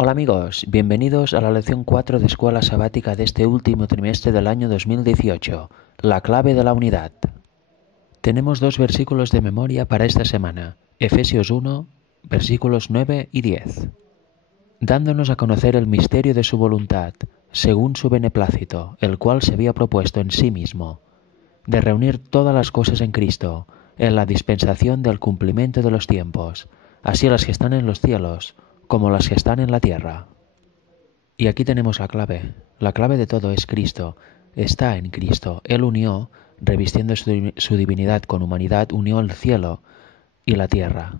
Hola amigos, bienvenidos a la lección 4 de Escuela Sabática de este último trimestre del año 2018, la clave de la unidad. Tenemos dos versículos de memoria para esta semana, Efesios 1, versículos 9 y 10. Dándonos a conocer el misterio de su voluntad, según su beneplácito, el cual se había propuesto en sí mismo, de reunir todas las cosas en Cristo, en la dispensación del cumplimiento de los tiempos, así las que están en los cielos, como las que están en la tierra. Y aquí tenemos la clave. La clave de todo es Cristo. Está en Cristo. Él unió, revistiendo su divinidad con humanidad, unió el cielo y la tierra.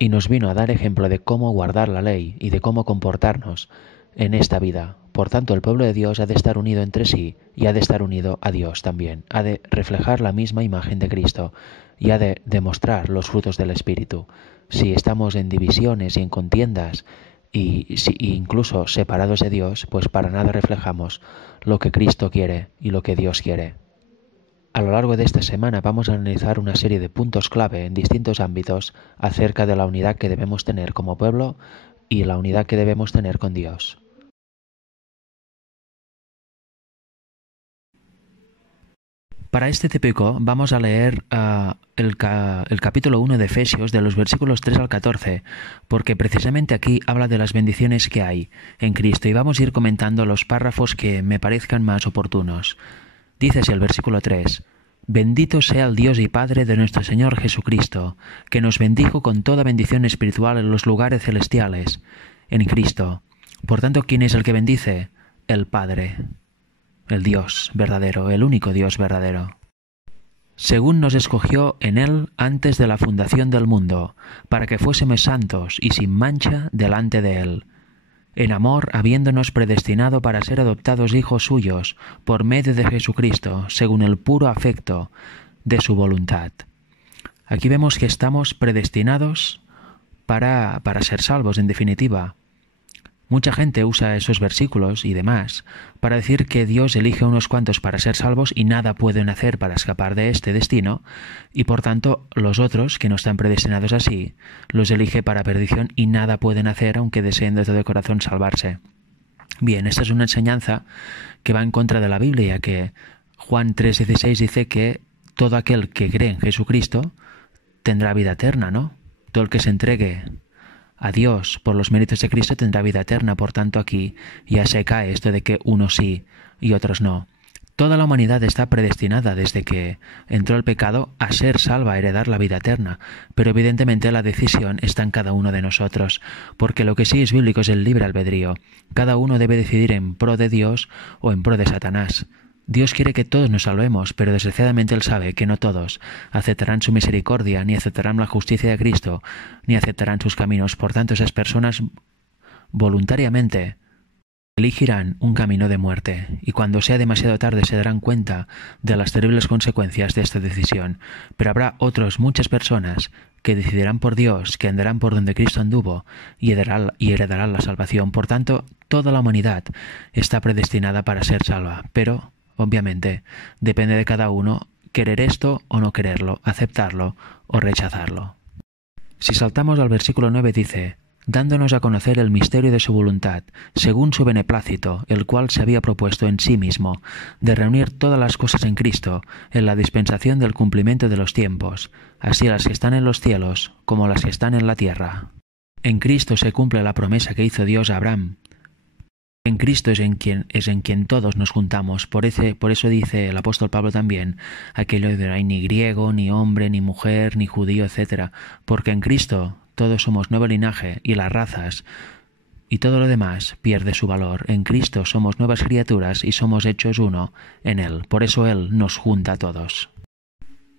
Y nos vino a dar ejemplo de cómo guardar la ley y de cómo comportarnos en esta vida. Por tanto, el pueblo de Dios ha de estar unido entre sí y ha de estar unido a Dios también. Ha de reflejar la misma imagen de Cristo y ha de demostrar los frutos del Espíritu. Si estamos en divisiones y en contiendas y incluso separados de Dios, pues para nada reflejamos lo que Cristo quiere y lo que Dios quiere. A lo largo de esta semana vamos a analizar una serie de puntos clave en distintos ámbitos acerca de la unidad que debemos tener como pueblo y la unidad que debemos tener con Dios. Para este típico vamos a leer el capítulo 1 de Efesios, de los versículos 3 al 14, porque precisamente aquí habla de las bendiciones que hay en Cristo y vamos a ir comentando los párrafos que me parezcan más oportunos. Dice así el versículo 3: Bendito sea el Dios y Padre de nuestro Señor Jesucristo, que nos bendijo con toda bendición espiritual en los lugares celestiales, en Cristo. Por tanto, ¿quién es el que bendice? El Padre, el Dios verdadero, el único Dios verdadero. Según nos escogió en Él antes de la fundación del mundo, para que fuésemos santos y sin mancha delante de Él, en amor habiéndonos predestinado para ser adoptados hijos suyos por medio de Jesucristo, según el puro afecto de su voluntad. Aquí vemos que estamos predestinados para ser salvos, en definitiva. Mucha gente usa esos versículos y demás para decir que Dios elige a unos cuantos para ser salvos y nada pueden hacer para escapar de este destino, y por tanto los otros, que no están predestinados así, los elige para perdición y nada pueden hacer aunque deseen de todo corazón salvarse. Bien, esta es una enseñanza que va en contra de la Biblia, que Juan 3:16 dice que todo aquel que cree en Jesucristo tendrá vida eterna, ¿no? Todo el que se entregue a Dios por los méritos de Cristo tendrá vida eterna. Por tanto, aquí ya se cae esto de que unos sí y otros no. Toda la humanidad está predestinada desde que entró el pecado a ser salva, a heredar la vida eterna, pero evidentemente la decisión está en cada uno de nosotros, porque lo que sí es bíblico es el libre albedrío. Cada uno debe decidir en pro de Dios o en pro de Satanás. Dios quiere que todos nos salvemos, pero desgraciadamente Él sabe que no todos aceptarán su misericordia, ni aceptarán la justicia de Cristo, ni aceptarán sus caminos. Por tanto, esas personas voluntariamente elegirán un camino de muerte, y cuando sea demasiado tarde se darán cuenta de las terribles consecuencias de esta decisión. Pero habrá muchas personas que decidirán por Dios, que andarán por donde Cristo anduvo y heredarán la salvación. Por tanto, toda la humanidad está predestinada para ser salva, pero obviamente depende de cada uno querer esto o no quererlo, aceptarlo o rechazarlo. Si saltamos al versículo 9 dice: dándonos a conocer el misterio de su voluntad, según su beneplácito, el cual se había propuesto en sí mismo, de reunir todas las cosas en Cristo, en la dispensación del cumplimiento de los tiempos, así las que están en los cielos como las que están en la tierra. En Cristo se cumple la promesa que hizo Dios a Abraham. En Cristo es en quien todos nos juntamos. Por eso dice el apóstol Pablo también aquello de no hay ni griego, ni hombre, ni mujer, ni judío, etc. Porque en Cristo todos somos nuevo linaje y las razas y todo lo demás pierde su valor. En Cristo somos nuevas criaturas y somos hechos uno en Él. Por eso Él nos junta a todos.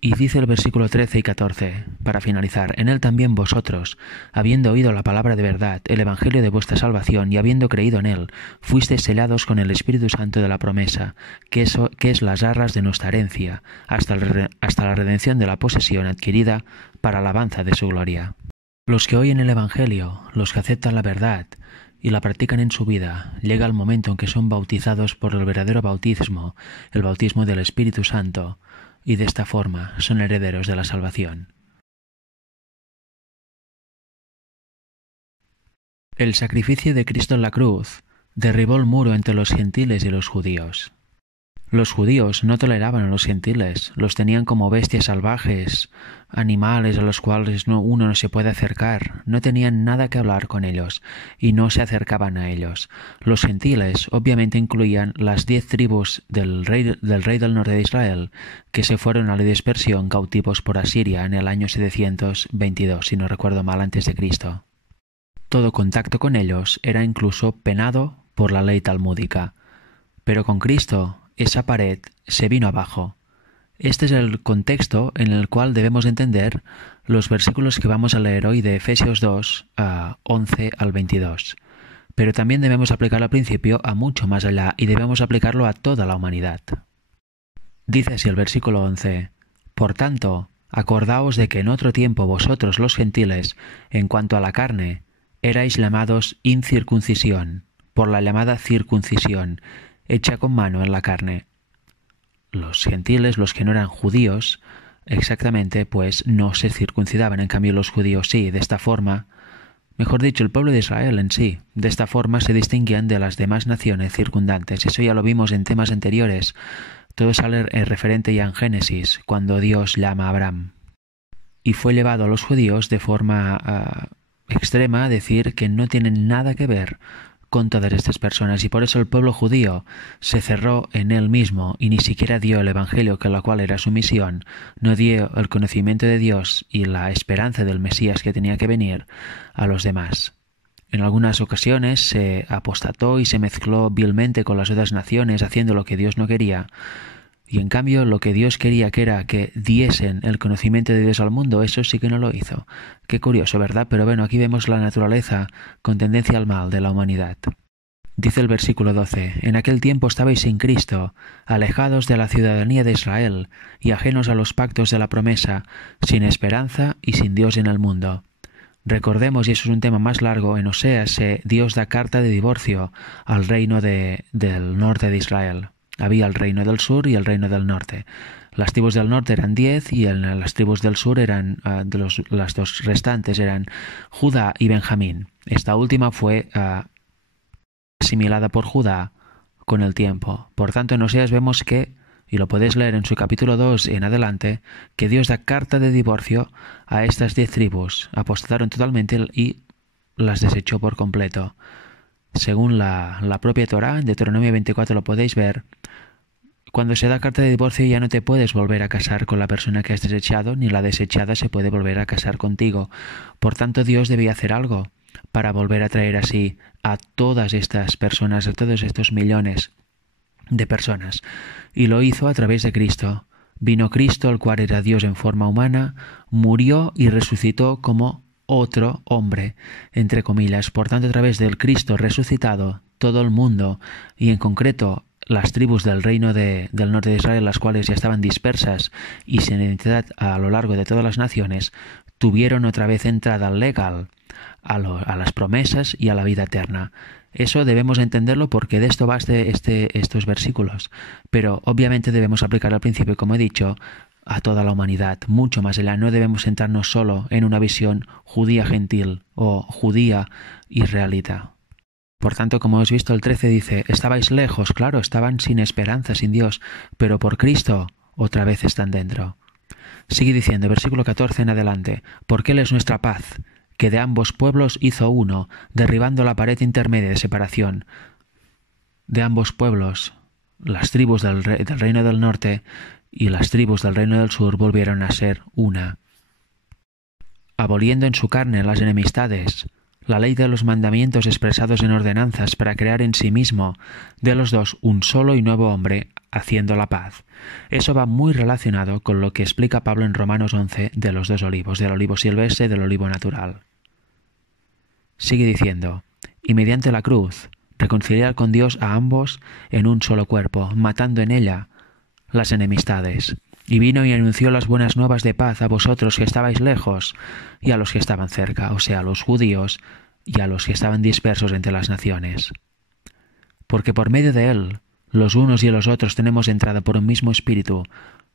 Y dice el versículo 13 y 14, para finalizar: en Él también vosotros, habiendo oído la palabra de verdad, el evangelio de vuestra salvación, y habiendo creído en Él, fuisteis sellados con el Espíritu Santo de la promesa, que es las arras de nuestra herencia, hasta la redención de la posesión adquirida para alabanza de su gloria. Los que oyen el evangelio, los que aceptan la verdad y la practican en su vida, llega el momento en que son bautizados por el verdadero bautismo, el bautismo del Espíritu Santo, y de esta forma son herederos de la salvación. El sacrificio de Cristo en la cruz derribó el muro entre los gentiles y los judíos. Los judíos no toleraban a los gentiles, los tenían como bestias salvajes, animales a los cuales uno no se puede acercar, no tenían nada que hablar con ellos y no se acercaban a ellos. Los gentiles obviamente incluían las 10 tribus del rey del norte de Israel que se fueron a la dispersión cautivos por Asiria en el año 722, si no recuerdo mal, antes de Cristo. Todo contacto con ellos era incluso penado por la ley talmúdica, pero con Cristo esa pared se vino abajo. Este es el contexto en el cual debemos entender los versículos que vamos a leer hoy de Efesios 2, 11 al 22. Pero también debemos aplicar al principio a mucho más allá y debemos aplicarlo a toda la humanidad. Dice así el versículo 11: Por tanto, acordaos de que en otro tiempo vosotros los gentiles, en cuanto a la carne, erais llamados incircuncisión, por la llamada circuncisión, hecha con mano en la carne. Los gentiles, los que no eran judíos, exactamente, pues no se circuncidaban, en cambio los judíos sí. De esta forma, mejor dicho, el pueblo de Israel en sí, de esta forma se distinguían de las demás naciones circundantes. Eso ya lo vimos en temas anteriores. Todo sale referente ya en Génesis, cuando Dios llama a Abraham. Y fue llevado a los judíos de forma extrema a decir que no tienen nada que ver con todas estas personas, y por eso el pueblo judío se cerró en él mismo y ni siquiera dio el evangelio, que la cual era su misión, no dio el conocimiento de Dios y la esperanza del Mesías que tenía que venir a los demás. En algunas ocasiones se apostató y se mezcló vilmente con las otras naciones, haciendo lo que Dios no quería. Y en cambio lo que Dios quería, que era que diesen el conocimiento de Dios al mundo, eso sí que no lo hizo. Qué curioso, ¿verdad? Pero bueno, aquí vemos la naturaleza con tendencia al mal de la humanidad. Dice el versículo 12: En aquel tiempo estabais sin Cristo, alejados de la ciudadanía de Israel y ajenos a los pactos de la promesa, sin esperanza y sin Dios en el mundo. Recordemos, y eso es un tema más largo, en Oseas Dios da carta de divorcio al reino del norte de Israel. Había el reino del sur y el reino del norte. Las tribus del norte eran 10 y las tribus del sur eran, las dos restantes eran Judá y Benjamín. Esta última fue asimilada por Judá con el tiempo. Por tanto, en Oseas vemos que, y lo podéis leer en su capítulo 2 en adelante, que Dios da carta de divorcio a estas 10 tribus. Apostataron totalmente y las desechó por completo. Según la propia Torá, en Deuteronomio 24 lo podéis ver, cuando se da carta de divorcio ya no te puedes volver a casar con la persona que has desechado, ni la desechada se puede volver a casar contigo. Por tanto, Dios debía hacer algo para volver a traer así a todas estas personas, a todos estos millones de personas. Y lo hizo a través de Cristo. Vino Cristo, el cual era Dios en forma humana, murió y resucitó como otro hombre, entre comillas. Por tanto, a través del Cristo resucitado, todo el mundo, y en concreto las tribus del reino del norte de Israel, las cuales ya estaban dispersas y sin identidad a lo largo de todas las naciones, tuvieron otra vez entrada legal a las promesas y a la vida eterna. Eso debemos entenderlo porque de esto va estos versículos. Pero obviamente debemos aplicar al principio, como he dicho, a toda la humanidad, mucho más allá. No debemos centrarnos solo en una visión judía gentil o judía israelita. Por tanto, como hemos visto, el 13 dice: estabais lejos, claro, estaban sin esperanza, sin Dios, pero por Cristo otra vez están dentro. Sigue diciendo, versículo 14 en adelante: porque Él es nuestra paz, que de ambos pueblos hizo uno, derribando la pared intermedia de separación. De ambos pueblos, las tribus del reino del norte y las tribus del reino del sur volvieron a ser una, aboliendo en su carne las enemistades, la ley de los mandamientos expresados en ordenanzas, para crear en sí mismo de los dos un solo y nuevo hombre, haciendo la paz. Eso va muy relacionado con lo que explica Pablo en Romanos 11 de los dos olivos, del olivo silvestre y del olivo natural. Sigue diciendo: y mediante la cruz reconciliar con Dios a ambos en un solo cuerpo, matando en ella las enemistades. Y vino y anunció las buenas nuevas de paz a vosotros que estabais lejos y a los que estaban cerca, o sea, a los judíos y a los que estaban dispersos entre las naciones. Porque por medio de él, los unos y los otros tenemos entrada por un mismo espíritu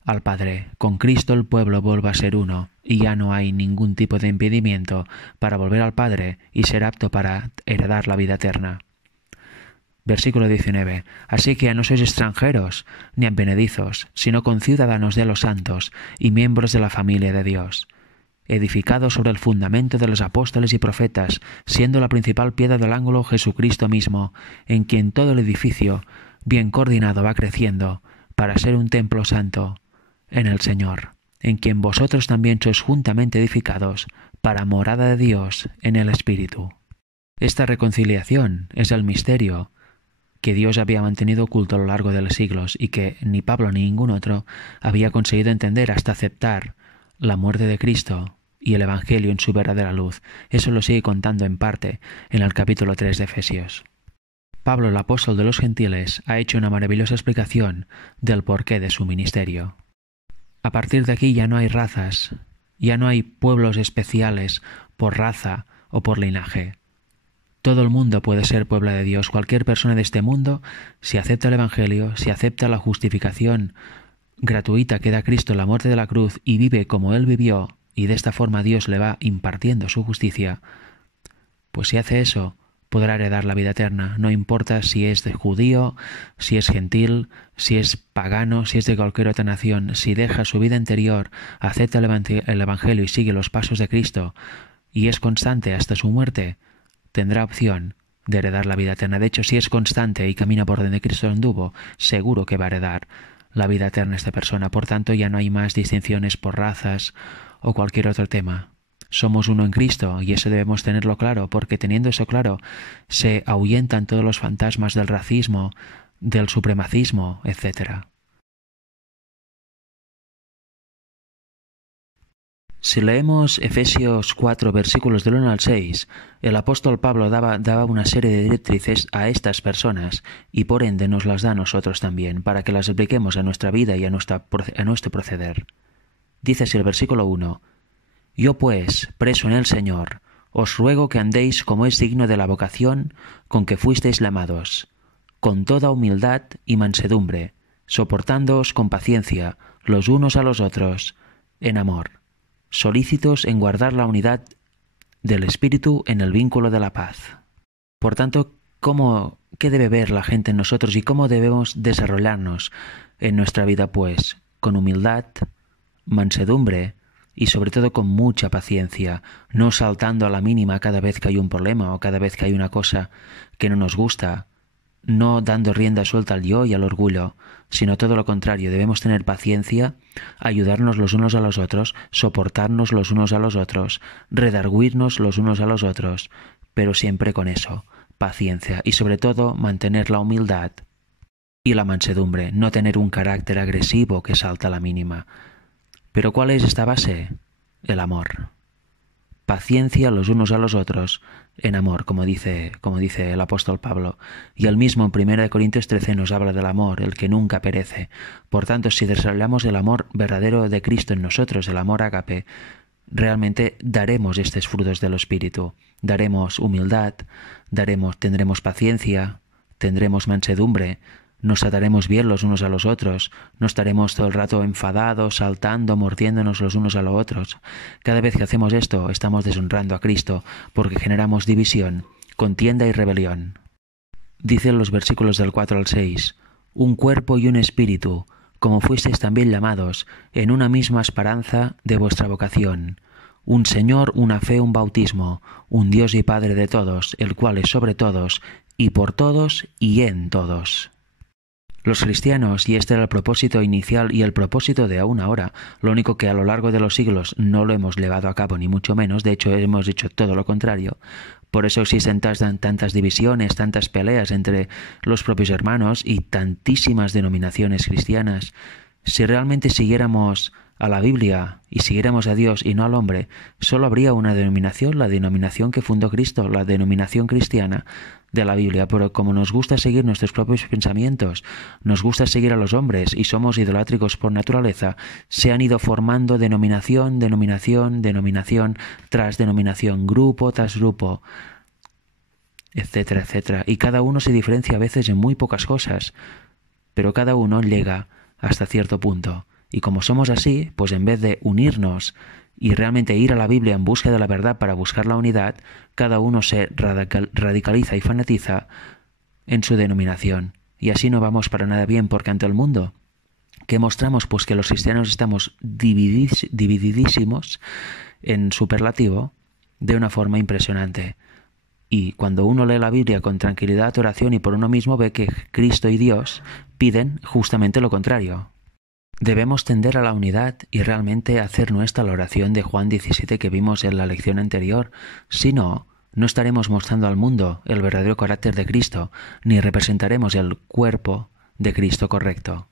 al Padre. Con Cristo el pueblo vuelve a ser uno, y ya no hay ningún tipo de impedimento para volver al Padre y ser apto para heredar la vida eterna. Versículo 19. Así que ya no sois extranjeros ni advenedizos, sino conciudadanos de los santos y miembros de la familia de Dios, edificados sobre el fundamento de los apóstoles y profetas, siendo la principal piedra del ángulo Jesucristo mismo, en quien todo el edificio, bien coordinado, va creciendo, para ser un templo santo en el Señor, en quien vosotros también sois juntamente edificados, para morada de Dios en el Espíritu. Esta reconciliación es el misterio que Dios había mantenido oculto a lo largo de los siglos y que ni Pablo ni ningún otro había conseguido entender hasta aceptar la muerte de Cristo y el Evangelio en su verdadera luz. Eso lo sigue contando en parte en el capítulo 3 de Efesios. Pablo, el apóstol de los gentiles, ha hecho una maravillosa explicación del porqué de su ministerio. A partir de aquí ya no hay razas, ya no hay pueblos especiales por raza o por linaje. Todo el mundo puede ser pueblo de Dios. Cualquier persona de este mundo, si acepta el Evangelio, si acepta la justificación gratuita que da Cristo en la muerte de la cruz y vive como Él vivió, y de esta forma Dios le va impartiendo su justicia, pues si hace eso, podrá heredar la vida eterna. No importa si es de judío, si es gentil, si es pagano, si es de cualquier otra nación. Si deja su vida anterior, acepta el Evangelio y sigue los pasos de Cristo, y es constante hasta su muerte, tendrá opción de heredar la vida eterna. De hecho, si es constante y camina por donde Cristo anduvo, seguro que va a heredar la vida eterna esta persona. Por tanto, ya no hay más distinciones por razas o cualquier otro tema. Somos uno en Cristo y eso debemos tenerlo claro, porque teniendo eso claro, se ahuyentan todos los fantasmas del racismo, del supremacismo, etc. Si leemos Efesios 4, versículos del 1 al 6, el apóstol Pablo daba una serie de directrices a estas personas y por ende nos las da a nosotros también, para que las apliquemos a nuestra vida y a nuestro proceder. Dice así el versículo 1, Yo pues, preso en el Señor, os ruego que andéis como es digno de la vocación con que fuisteis llamados, con toda humildad y mansedumbre, soportándoos con paciencia los unos a los otros, en amor, solícitos en guardar la unidad del Espíritu en el vínculo de la paz. Por tanto, ¿qué debe ver la gente en nosotros y cómo debemos desarrollarnos en nuestra vida? Pues con humildad, mansedumbre y sobre todo con mucha paciencia, no saltando a la mínima cada vez que hay un problema o cada vez que hay una cosa que no nos gusta, no dando rienda suelta al yo y al orgullo, sino todo lo contrario. Debemos tener paciencia, ayudarnos los unos a los otros, soportarnos los unos a los otros, redarguirnos los unos a los otros, pero siempre con eso, paciencia y sobre todo mantener la humildad y la mansedumbre, no tener un carácter agresivo que salta a la mínima. ¿Pero cuál es esta base? El amor. Paciencia los unos a los otros, en amor, como dice el apóstol Pablo. Y él mismo en 1 Corintios 13 nos habla del amor, el que nunca perece. Por tanto, si desarrollamos el amor verdadero de Cristo en nosotros, el amor ágape, realmente daremos estos frutos del Espíritu. Daremos humildad, tendremos paciencia, tendremos mansedumbre, nos trataremos bien los unos a los otros, no estaremos todo el rato enfadados, saltando, mordiéndonos los unos a los otros. Cada vez que hacemos esto, estamos deshonrando a Cristo, porque generamos división, contienda y rebelión. Dicen los versículos del 4 al 6, un cuerpo y un espíritu, como fuisteis también llamados, en una misma esperanza de vuestra vocación. Un Señor, una fe, un bautismo, un Dios y Padre de todos, el cual es sobre todos, y por todos, y en todos. Los cristianos, y este era el propósito inicial y el propósito de aún ahora, lo único que a lo largo de los siglos no lo hemos llevado a cabo ni mucho menos, de hecho hemos hecho todo lo contrario. Por eso existen tantas divisiones, tantas peleas entre los propios hermanos y tantísimas denominaciones cristianas. Si realmente siguiéramos a la Biblia y siguiéramos a Dios y no al hombre, solo habría una denominación, la denominación que fundó Cristo, la denominación cristiana de la Biblia. Pero como nos gusta seguir nuestros propios pensamientos, nos gusta seguir a los hombres y somos idolátricos por naturaleza, se han ido formando denominación tras denominación, grupo tras grupo, etcétera, etcétera. Y cada uno se diferencia a veces en muy pocas cosas, pero cada uno llega hasta cierto punto. Y como somos así, pues en vez de unirnos y realmente ir a la Biblia en busca de la verdad para buscar la unidad, cada uno se radicaliza y fanatiza en su denominación. Y así no vamos para nada bien, porque ante el mundo, ¿qué mostramos? Pues que los cristianos estamos divididísimos en superlativo de una forma impresionante. Y cuando uno lee la Biblia con tranquilidad, oración y por uno mismo, ve que Cristo y Dios piden justamente lo contrario. Debemos tender a la unidad y realmente hacer nuestra la oración de Juan 17 que vimos en la lección anterior. Si no, no estaremos mostrando al mundo el verdadero carácter de Cristo, ni representaremos el cuerpo de Cristo correcto.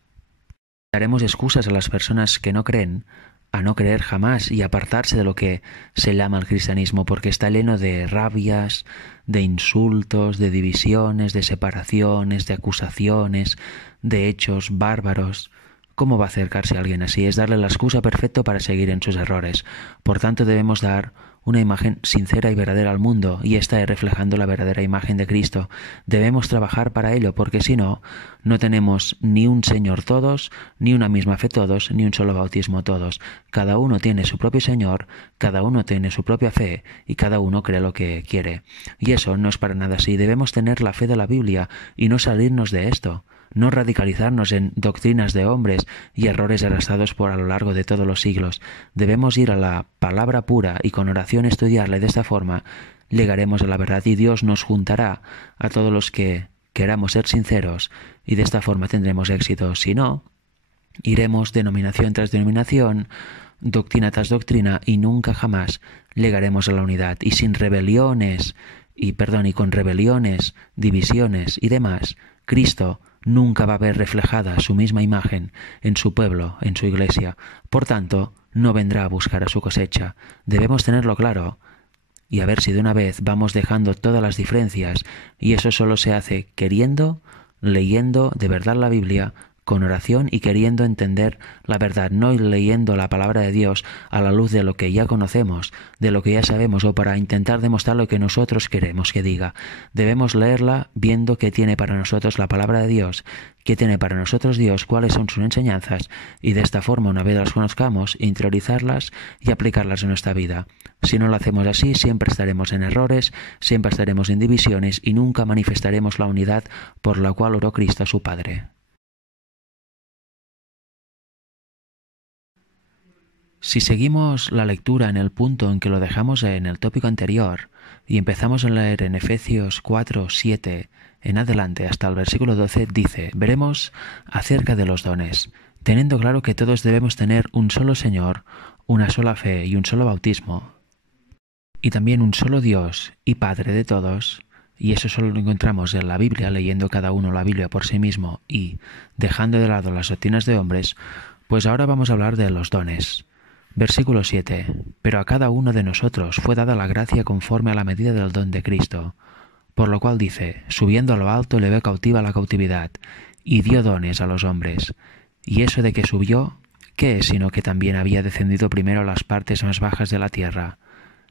Daremos excusas a las personas que no creen a no creer jamás y apartarse de lo que se llama el cristianismo, porque está lleno de rabias, de insultos, de divisiones, de separaciones, de acusaciones, de hechos bárbaros. ¿Cómo va a acercarse a alguien así? Es darle la excusa perfecta para seguir en sus errores. Por tanto, debemos dar una imagen sincera y verdadera al mundo, y esta es reflejando la verdadera imagen de Cristo. Debemos trabajar para ello, porque si no, no tenemos ni un Señor todos, ni una misma fe todos, ni un solo bautismo todos. Cada uno tiene su propio Señor, cada uno tiene su propia fe, y cada uno cree lo que quiere. Y eso no es para nada así. Debemos tener la fe de la Biblia y no salirnos de esto. No radicalizarnos en doctrinas de hombres y errores arrastrados por a lo largo de todos los siglos. Debemos ir a la palabra pura y con oración estudiarla, y de esta forma llegaremos a la verdad y Dios nos juntará a todos los que queramos ser sinceros y de esta forma tendremos éxito. Si no, iremos denominación tras denominación, doctrina tras doctrina y nunca jamás llegaremos a la unidad. Y sin rebeliones y con rebeliones, divisiones y demás, Cristo nunca va a ver reflejada su misma imagen en su pueblo, en su iglesia. Por tanto, no vendrá a buscar a su cosecha. Debemos tenerlo claro y a ver si de una vez vamos dejando todas las diferencias, y eso solo se hace queriendo, leyendo de verdad la Biblia, con oración y queriendo entender la verdad, no leyendo la palabra de Dios a la luz de lo que ya conocemos, de lo que ya sabemos, o para intentar demostrar lo que nosotros queremos que diga. Debemos leerla viendo qué tiene para nosotros la palabra de Dios, qué tiene para nosotros Dios, cuáles son sus enseñanzas, y de esta forma, una vez las conozcamos, interiorizarlas y aplicarlas en nuestra vida. Si no lo hacemos así, siempre estaremos en errores, siempre estaremos en divisiones y nunca manifestaremos la unidad por la cual oró Cristo a su Padre. Si seguimos la lectura en el punto en que lo dejamos en el tópico anterior y empezamos a leer en Efesios 4, 7 en adelante hasta el versículo 12, dice: veremos acerca de los dones, teniendo claro que todos debemos tener un solo Señor, una sola fe y un solo bautismo, y también un solo Dios y Padre de todos, y eso solo lo encontramos en la Biblia, leyendo cada uno la Biblia por sí mismo y dejando de lado las doctrinas de hombres. Pues ahora vamos a hablar de los dones. Versículo 7. Pero a cada uno de nosotros fue dada la gracia conforme a la medida del don de Cristo. Por lo cual dice: subiendo a lo alto elevó cautiva la cautividad, y dio dones a los hombres. Y eso de que subió, ¿qué es sino que también había descendido primero a las partes más bajas de la tierra?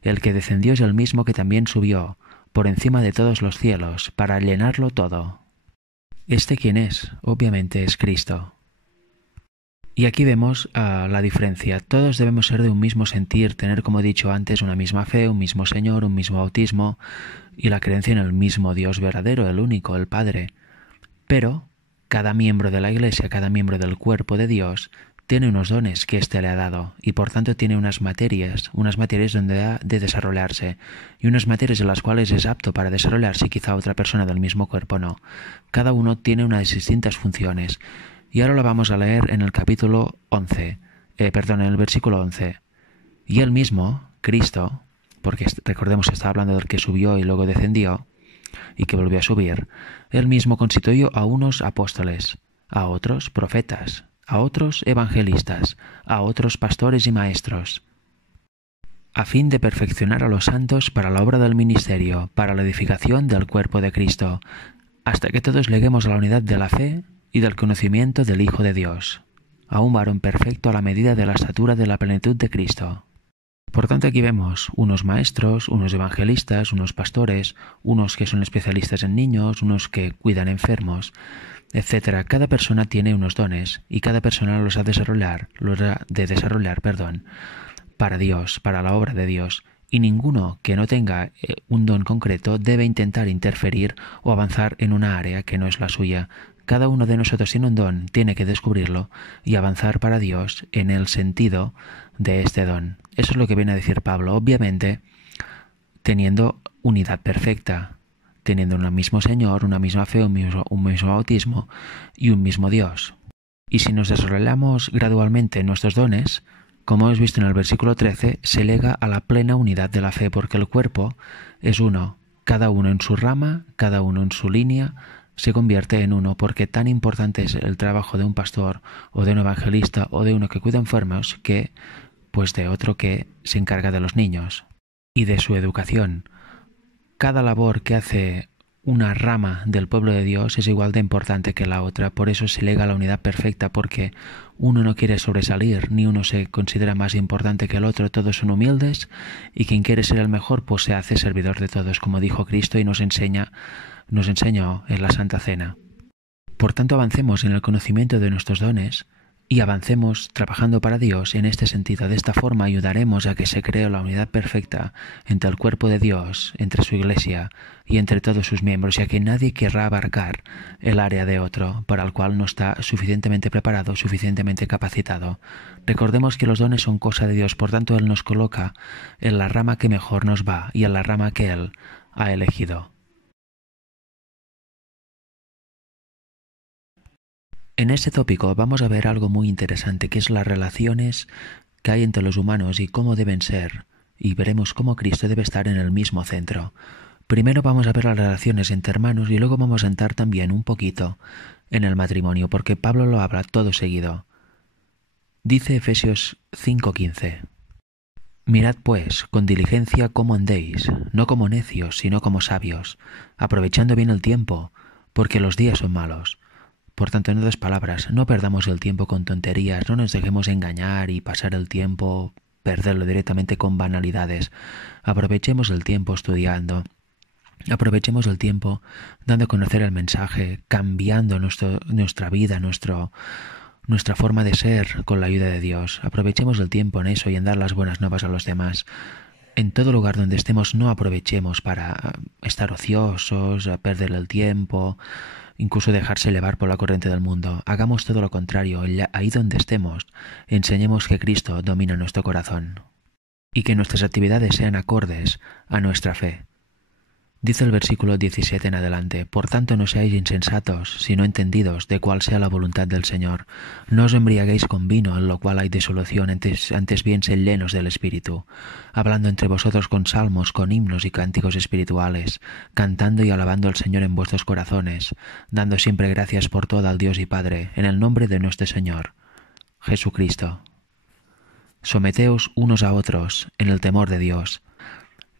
El que descendió es el mismo que también subió por encima de todos los cielos, para llenarlo todo. ¿Este quién es? Obviamente es Cristo. Y aquí vemos la diferencia. Todos debemos ser de un mismo sentir, tener, como he dicho antes, una misma fe, un mismo Señor, un mismo bautismo y la creencia en el mismo Dios verdadero, el único, el Padre. Pero cada miembro de la Iglesia, cada miembro del cuerpo de Dios, tiene unos dones que éste le ha dado y por tanto tiene unas materias donde ha de desarrollarse y unas materias en las cuales es apto para desarrollarse y quizá otra persona del mismo cuerpo no. Cada uno tiene unas distintas funciones. Y ahora lo vamos a leer en el capítulo 11, en el versículo 11. Y él mismo, Cristo, porque recordemos que está hablando del que subió y luego descendió, y que volvió a subir, él mismo constituyó a unos apóstoles, a otros profetas, a otros evangelistas, a otros pastores y maestros, a fin de perfeccionar a los santos para la obra del ministerio, para la edificación del cuerpo de Cristo, hasta que todos lleguemos a la unidad de la fe y del conocimiento del Hijo de Dios, a un varón perfecto a la medida de la estatura de la plenitud de Cristo. Por tanto, aquí vemos unos maestros, unos evangelistas, unos pastores, unos que son especialistas en niños, unos que cuidan enfermos. etcétera. Cada persona tiene unos dones y cada persona los ha de desarrollar, para Dios, para la obra de Dios. Y ninguno que no tenga un don concreto debe intentar interferir o avanzar en una área que no es la suya. Cada uno de nosotros tiene un don, tiene que descubrirlo y avanzar para Dios en el sentido de este don. Eso es lo que viene a decir Pablo, obviamente teniendo unidad perfecta, teniendo un mismo Señor, una misma fe, un mismo bautismo y un mismo Dios. Y si nos desarrollamos gradualmente nuestros dones, como hemos visto en el versículo 13, se lega a la plena unidad de la fe, porque el cuerpo es uno, cada uno en su rama, cada uno en su línea, se convierte en uno, porque tan importante es el trabajo de un pastor o de un evangelista o de uno que cuida enfermos que, pues, de otro que se encarga de los niños y de su educación. Cada labor que hace una rama del pueblo de Dios es igual de importante que la otra, por eso se lega la unidad perfecta, porque uno no quiere sobresalir, ni uno se considera más importante que el otro, todos son humildes, y quien quiere ser el mejor pues se hace servidor de todos, como dijo Cristo y nos enseñó en la Santa Cena. Por tanto, avancemos en el conocimiento de nuestros dones y avancemos trabajando para Dios en este sentido. De esta forma ayudaremos a que se cree la unidad perfecta entre el cuerpo de Dios, entre su Iglesia y entre todos sus miembros, ya que nadie querrá abarcar el área de otro para el cual no está suficientemente preparado, suficientemente capacitado. Recordemos que los dones son cosa de Dios, por tanto Él nos coloca en la rama que mejor nos va y en la rama que Él ha elegido. En este tópico vamos a ver algo muy interesante, que es las relaciones que hay entre los humanos y cómo deben ser, y veremos cómo Cristo debe estar en el mismo centro. Primero vamos a ver las relaciones entre hermanos y luego vamos a entrar también un poquito en el matrimonio, porque Pablo lo habla todo seguido. Dice Efesios 5:15: Mirad pues con diligencia cómo andéis, no como necios, sino como sabios, aprovechando bien el tiempo, porque los días son malos. Por tanto, en otras palabras, no perdamos el tiempo con tonterías, no nos dejemos engañar y pasar el tiempo, perderlo directamente con banalidades. Aprovechemos el tiempo estudiando, aprovechemos el tiempo dando a conocer el mensaje, cambiando nuestra vida, nuestra forma de ser con la ayuda de Dios. Aprovechemos el tiempo en eso y en dar las buenas nuevas a los demás. En todo lugar donde estemos, no aprovechemos para estar ociosos, perder el tiempo, incluso dejarse llevar por la corriente del mundo. Hagamos todo lo contrario. Ahí donde estemos, enseñemos que Cristo domina nuestro corazón y que nuestras actividades sean acordes a nuestra fe. Dice el versículo 17 en adelante: Por tanto no seáis insensatos, sino entendidos de cuál sea la voluntad del Señor. No os embriaguéis con vino, en lo cual hay disolución, antes bien sed llenos del Espíritu, hablando entre vosotros con salmos, con himnos y cánticos espirituales, cantando y alabando al Señor en vuestros corazones, dando siempre gracias por todo al Dios y Padre, en el nombre de nuestro Señor Jesucristo. Someteos unos a otros en el temor de Dios.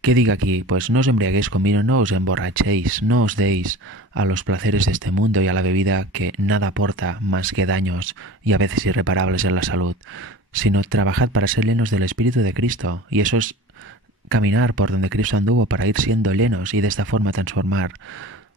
¿Qué diga aquí? Pues no os embriaguéis con vino, no os emborrachéis, no os deis a los placeres de este mundo y a la bebida, que nada aporta más que daños y a veces irreparables en la salud, sino trabajad para ser llenos del Espíritu de Cristo, y eso es caminar por donde Cristo anduvo para ir siendo llenos y de esta forma transformar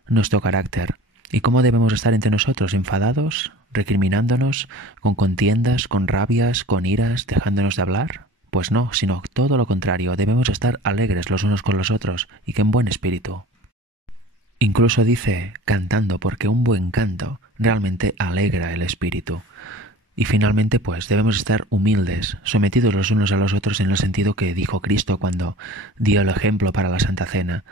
nuestro carácter. ¿Y cómo debemos estar entre nosotros? ¿Enfadados? ¿Recriminándonos? ¿Con contiendas? ¿Con rabias? ¿Con iras? ¿Dejándonos de hablar? Pues no, sino todo lo contrario, debemos estar alegres los unos con los otros y que en buen espíritu. Incluso dice cantando, porque un buen canto realmente alegra el espíritu. Y finalmente, pues debemos estar humildes, sometidos los unos a los otros en el sentido que dijo Cristo cuando dio el ejemplo para la Santa Cena.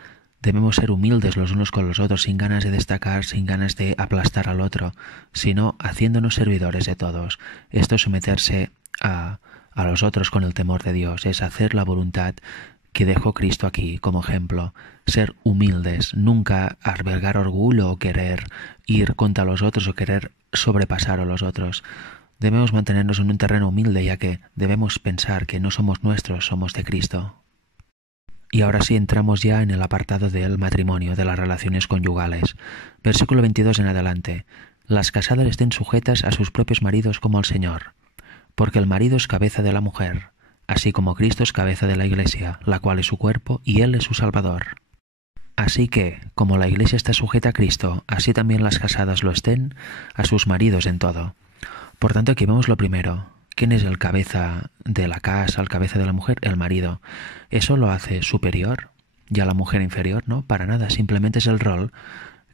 Debemos ser humildes los unos con los otros, sin ganas de destacar, sin ganas de aplastar al otro, sino haciéndonos servidores de todos. Esto es someterse a los otros con el temor de Dios, es hacer la voluntad que dejó Cristo aquí como ejemplo, ser humildes, nunca albergar orgullo o querer ir contra los otros o querer sobrepasar a los otros. Debemos mantenernos en un terreno humilde, ya que debemos pensar que no somos nuestros, somos de Cristo. Y ahora sí entramos ya en el apartado del matrimonio, de las relaciones conyugales. Versículo 22 en adelante: Las casadas estén sujetas a sus propios maridos como al Señor, porque el marido es cabeza de la mujer, así como Cristo es cabeza de la Iglesia, la cual es su cuerpo y Él es su Salvador. Así que, como la Iglesia está sujeta a Cristo, así también las casadas lo estén a sus maridos en todo. Por tanto, aquí vemos lo primero. ¿Quién es el cabeza de la casa, el cabeza de la mujer? El marido. ¿Eso lo hace superior y a la mujer inferior? No, para nada. Simplemente es el rol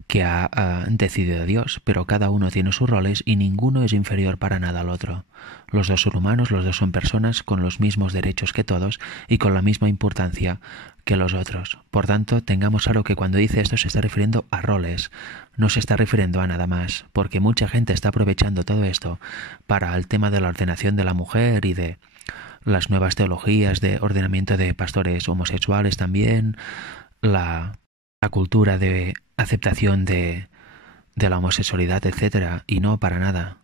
que ha decidido Dios, pero cada uno tiene sus roles y ninguno es inferior para nada al otro. Los dos son humanos, los dos son personas con los mismos derechos que todos y con la misma importancia que los otros. Por tanto, tengamos claro que cuando dice esto se está refiriendo a roles, no se está refiriendo a nada más, porque mucha gente está aprovechando todo esto para el tema de la ordenación de la mujer y de las nuevas teologías de ordenamiento de pastores homosexuales también, la cultura de aceptación de la homosexualidad, etcétera, y no para nada.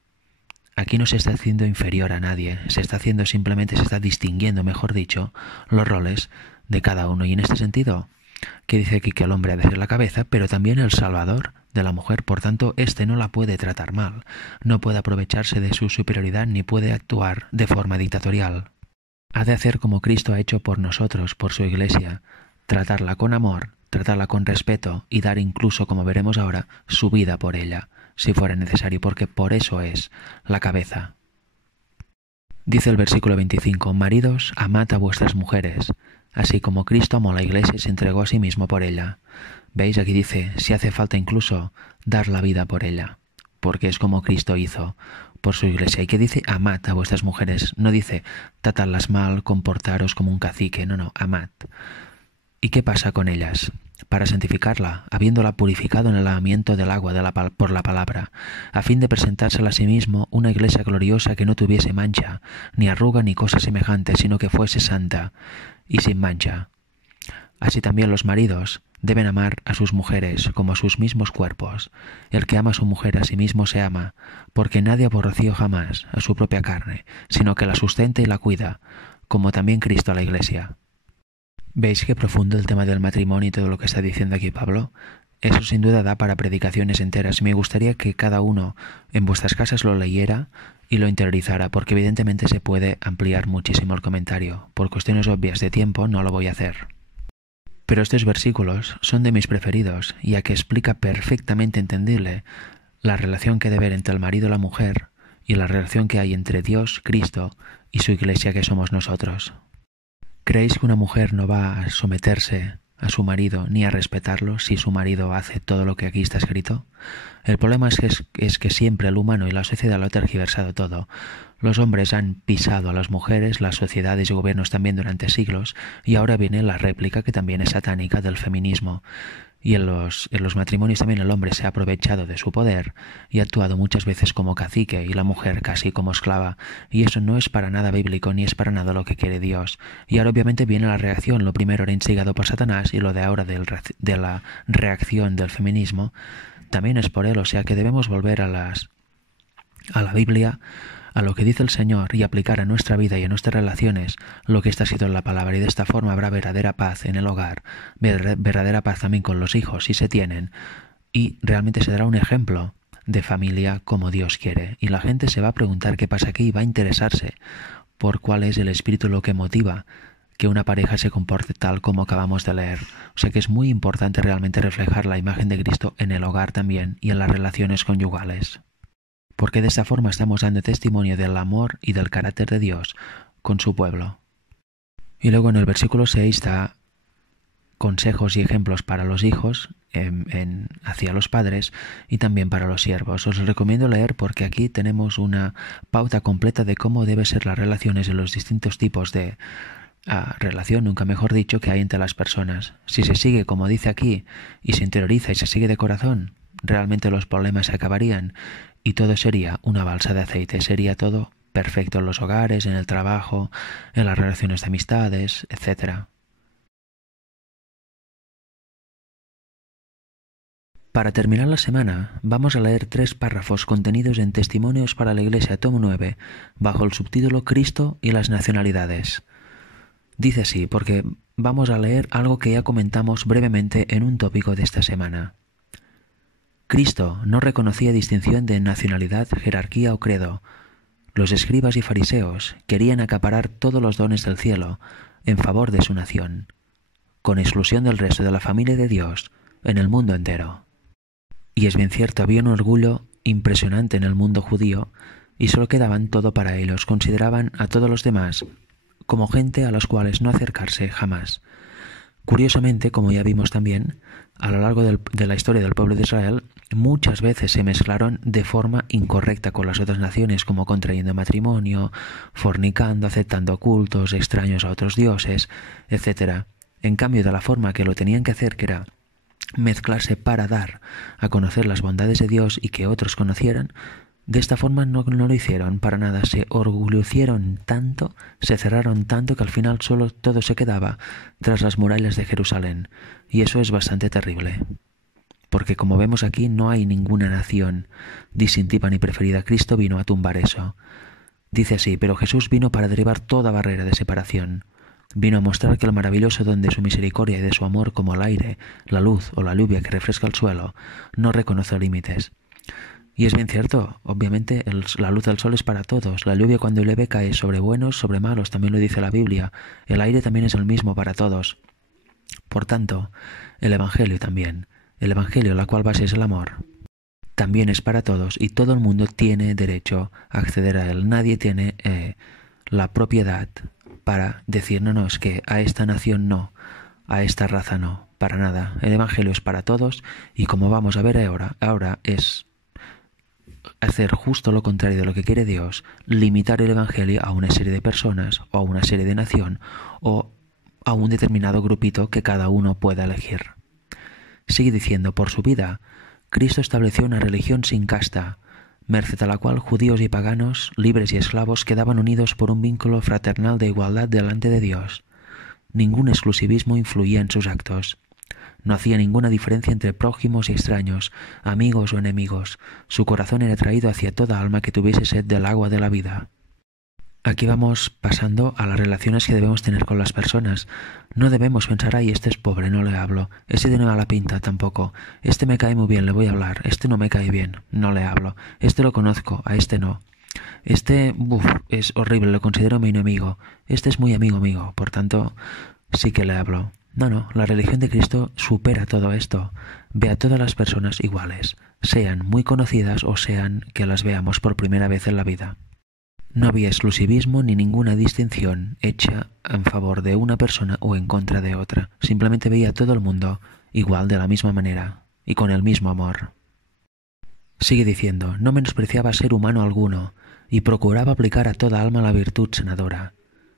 Aquí no se está haciendo inferior a nadie, se está haciendo simplemente, se está distinguiendo, mejor dicho, los roles de cada uno. Y en este sentido, que dice aquí que el hombre ha de ser la cabeza, pero también el salvador de la mujer, por tanto, éste no la puede tratar mal, no puede aprovecharse de su superioridad ni puede actuar de forma dictatorial. Ha de hacer como Cristo ha hecho por nosotros, por su Iglesia, tratarla con amor, tratarla con respeto y dar incluso, como veremos ahora, su vida por ella, si fuera necesario, porque por eso es la cabeza. Dice el versículo 25, maridos, amad a vuestras mujeres, así como Cristo amó a la Iglesia y se entregó a sí mismo por ella. ¿Veis? Aquí dice, si hace falta incluso dar la vida por ella, porque es como Cristo hizo por su Iglesia. ¿Y qué dice? Amad a vuestras mujeres. No dice, tratadlas mal, comportaros como un cacique, no, amad. ¿Y qué pasa con ellas? Para santificarla, habiéndola purificado en el lavamiento del agua por la palabra, a fin de presentársela a sí mismo una iglesia gloriosa que no tuviese mancha, ni arruga ni cosa semejante, sino que fuese santa y sin mancha. Así también los maridos deben amar a sus mujeres como a sus mismos cuerpos. El que ama a su mujer a sí mismo se ama, porque nadie aborreció jamás a su propia carne, sino que la sustenta y la cuida, como también Cristo a la Iglesia. ¿Veis qué profundo el tema del matrimonio y todo lo que está diciendo aquí Pablo? Eso sin duda da para predicaciones enteras. Me gustaría que cada uno en vuestras casas lo leyera y lo interiorizara, porque evidentemente se puede ampliar muchísimo el comentario. Por cuestiones obvias de tiempo no lo voy a hacer. Pero estos versículos son de mis preferidos, ya que explica perfectamente entendible la relación que debe haber entre el marido y la mujer y la relación que hay entre Dios, Cristo y su Iglesia que somos nosotros. ¿Creéis que una mujer no va a someterse a su marido ni a respetarlo si su marido hace todo lo que aquí está escrito? El problema es que siempre el humano y la sociedad lo ha tergiversado todo. Los hombres han pisado a las mujeres, las sociedades y gobiernos también durante siglos, y ahora viene la réplica que también es satánica del feminismo. Y en los matrimonios también el hombre se ha aprovechado de su poder y ha actuado muchas veces como cacique y la mujer casi como esclava. Y eso no es para nada bíblico ni es para nada lo que quiere Dios. Y ahora obviamente viene la reacción. Lo primero era instigado por Satanás y lo de ahora de la reacción del feminismo también es por él. O sea que debemos volver a la Biblia, a lo que dice el Señor y aplicar a nuestra vida y a nuestras relaciones lo que está escrito en la palabra, y de esta forma habrá verdadera paz en el hogar, verdadera paz también con los hijos si se tienen, y realmente se dará un ejemplo de familia como Dios quiere, y la gente se va a preguntar qué pasa aquí y va a interesarse por cuál es el espíritu lo que motiva que una pareja se comporte tal como acabamos de leer. O sea que es muy importante realmente reflejar la imagen de Cristo en el hogar también y en las relaciones conyugales, porque de esta forma estamos dando testimonio del amor y del carácter de Dios con su pueblo. Y luego en el versículo 6 da consejos y ejemplos para los hijos hacia los padres y también para los siervos. Os recomiendo leer porque aquí tenemos una pauta completa de cómo deben ser las relaciones en los distintos tipos de relación, nunca mejor dicho, que hay entre las personas. Si se sigue como dice aquí y se interioriza y se sigue de corazón, realmente los problemas se acabarían y todo sería una balsa de aceite, sería todo perfecto en los hogares, en el trabajo, en las relaciones de amistades, etc. Para terminar la semana, vamos a leer 3 párrafos contenidos en Testimonios para la Iglesia, tomo 9, bajo el subtítulo Cristo y las nacionalidades. Dice así, porque vamos a leer algo que ya comentamos brevemente en un tópico de esta semana. Cristo no reconocía distinción de nacionalidad, jerarquía o credo. Los escribas y fariseos querían acaparar todos los dones del cielo en favor de su nación. con exclusión del resto de la familia de Dios en el mundo entero. Y es bien cierto, había un orgullo impresionante en el mundo judío y solo quedaban todo para ellos. Consideraban a todos los demás como gente a las cuales no acercarse jamás. Curiosamente, como ya vimos también, a lo largo de la historia del pueblo de Israel, muchas veces se mezclaron de forma incorrecta con las otras naciones, como contrayendo matrimonio, fornicando, aceptando cultos extraños a otros dioses, etc. En cambio, de la forma que lo tenían que hacer, que era mezclarse para dar a conocer las bondades de Dios y que otros conocieran, de esta forma no lo hicieron para nada, se orgullecieron tanto, se cerraron tanto que al final solo todo se quedaba tras las murallas de Jerusalén. Y eso es bastante terrible. Porque como vemos aquí no hay ninguna nación distintiva ni preferida. Cristo vino a tumbar eso. Dice así, pero Jesús vino para derribar toda barrera de separación. Vino a mostrar que el maravilloso don de su misericordia y de su amor, como el aire, la luz o la lluvia que refresca el suelo, no reconoce límites. Y es bien cierto, obviamente la luz del sol es para todos, la lluvia cuando llueve cae sobre buenos, sobre malos, también lo dice la Biblia, el aire también es el mismo para todos. Por tanto, el Evangelio también, el Evangelio la cual base es el amor, también es para todos y todo el mundo tiene derecho a acceder a él. Nadie tiene la propiedad para decir, no, es que a esta nación no, a esta raza no, para nada. El Evangelio es para todos y como vamos a ver ahora es hacer justo lo contrario de lo que quiere Dios, limitar el Evangelio a una serie de personas o a una serie de nación o a un determinado grupito que cada uno pueda elegir. Sigue diciendo, por su vida, Cristo estableció una religión sin casta, merced a la cual judíos y paganos, libres y esclavos, quedaban unidos por un vínculo fraternal de igualdad delante de Dios. Ningún exclusivismo influía en sus actos. No hacía ninguna diferencia entre prójimos y extraños, amigos o enemigos. Su corazón era atraído hacia toda alma que tuviese sed del agua de la vida. Aquí vamos pasando a las relaciones que debemos tener con las personas. No debemos pensar, ay, este es pobre, no le hablo. Este tiene mala pinta, tampoco. Este me cae muy bien, le voy a hablar. Este no me cae bien, no le hablo. Este lo conozco, a este no. Este, es horrible, lo considero mi enemigo. Este es muy amigo mío, por tanto, sí que le hablo. No, la religión de Cristo supera todo esto. Ve a todas las personas iguales, sean muy conocidas o sean que las veamos por primera vez en la vida. No había exclusivismo ni ninguna distinción hecha en favor de una persona o en contra de otra. Simplemente veía a todo el mundo igual, de la misma manera y con el mismo amor. Sigue diciendo, no menospreciaba ser humano alguno y procuraba aplicar a toda alma la virtud sanadora.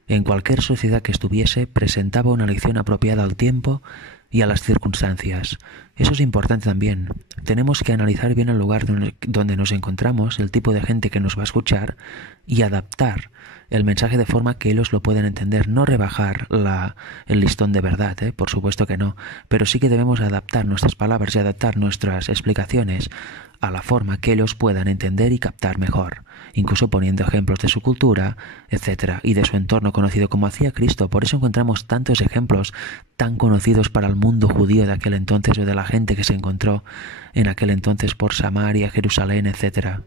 En cualquier sociedad que estuviese, presentaba una lección apropiada al tiempo y a las circunstancias. Eso es importante también. Tenemos que analizar bien el lugar donde nos encontramos, el tipo de gente que nos va a escuchar y adaptar el mensaje de forma que ellos lo puedan entender. No rebajar el listón de verdad, por supuesto que no, pero sí que debemos adaptar nuestras palabras y adaptar nuestras explicaciones a la forma que ellos puedan entender y captar mejor, incluso poniendo ejemplos de su cultura, etc., y de su entorno conocido como hacía Cristo. Por eso encontramos tantos ejemplos tan conocidos para el mundo judío de aquel entonces o de la gente que se encontró en aquel entonces por Samaria, Jerusalén, etc.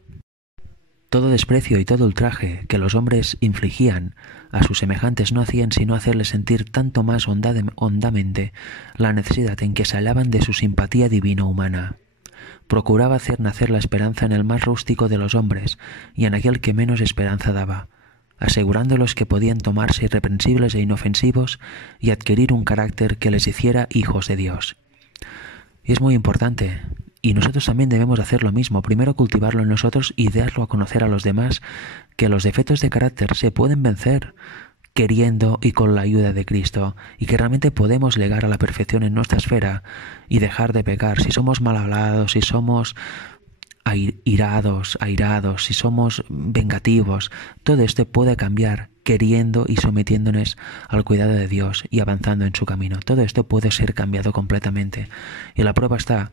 Todo desprecio y todo ultraje que los hombres infligían a sus semejantes no hacían sino hacerles sentir tanto más hondamente la necesidad en que se hallaban de su simpatía divino-humana. Procuraba hacer nacer la esperanza en el más rústico de los hombres y en aquel que menos esperanza daba, asegurándolos que podían tomarse irreprensibles e inofensivos y adquirir un carácter que les hiciera hijos de Dios. Y es muy importante, y nosotros también debemos hacer lo mismo, primero cultivarlo en nosotros y darlo a conocer a los demás, que los defectos de carácter se pueden vencer queriendo y con la ayuda de Cristo, y que realmente podemos llegar a la perfección en nuestra esfera y dejar de pecar. Si somos mal hablados, si somos airados, si somos vengativos, todo esto puede cambiar queriendo y sometiéndonos al cuidado de Dios y avanzando en su camino. Todo esto puede ser cambiado completamente. Y la prueba está,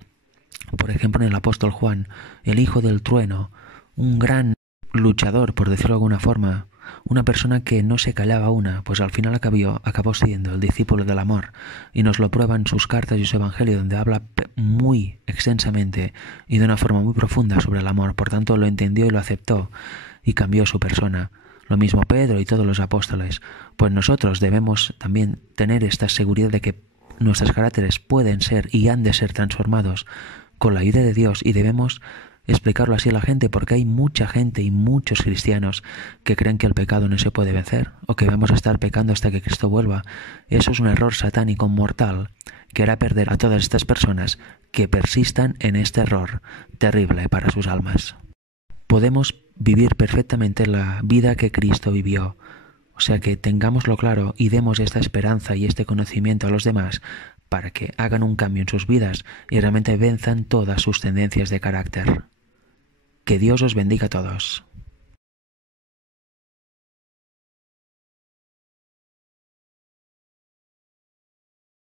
por ejemplo, en el apóstol Juan, el hijo del trueno, un gran luchador, por decirlo de alguna forma, una persona que no se callaba pues al final acabó siendo el discípulo del amor, y nos lo prueba en sus cartas y su evangelio, donde habla muy extensamente y de una forma muy profunda sobre el amor. Por tanto, lo entendió y lo aceptó y cambió su persona. Lo mismo Pedro y todos los apóstoles. Pues nosotros debemos también tener esta seguridad de que nuestros caracteres pueden ser y han de ser transformados con la ayuda de Dios, y debemos explicarlo así a la gente, porque hay mucha gente y muchos cristianos que creen que el pecado no se puede vencer o que vamos a estar pecando hasta que Cristo vuelva. Eso es un error satánico mortal que hará perder a todas estas personas que persistan en este error terrible para sus almas. Podemos vivir perfectamente la vida que Cristo vivió. O sea que tengámoslo claro y demos esta esperanza y este conocimiento a los demás para que hagan un cambio en sus vidas y realmente venzan todas sus tendencias de carácter. Que Dios os bendiga a todos.